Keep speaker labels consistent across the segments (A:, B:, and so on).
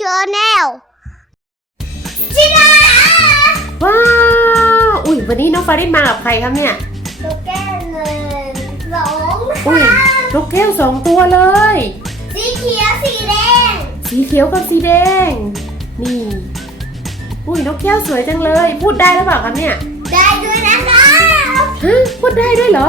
A: c h a n n e จินา
B: ว้าวอุ้ยวันนี้น้องฟาริสมากับใครครับเนี่ย
A: ลูกแก้วหนึ่งสองอุ้ย
B: ลูกแก้วสองตัวเลย
A: สีเขียวสีแดง
B: สีเขียวกับสีแดง นี่อุ้ยนกแก้วสวยจังเลย พูดได้หรือเปล่าครับเนี่ย
A: ได้ด้วยนะครั
B: บพูดได้ด้วยเหรอ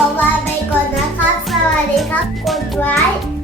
A: ขอลาไปก่อนนะครับสวัสดีครับคุณไว้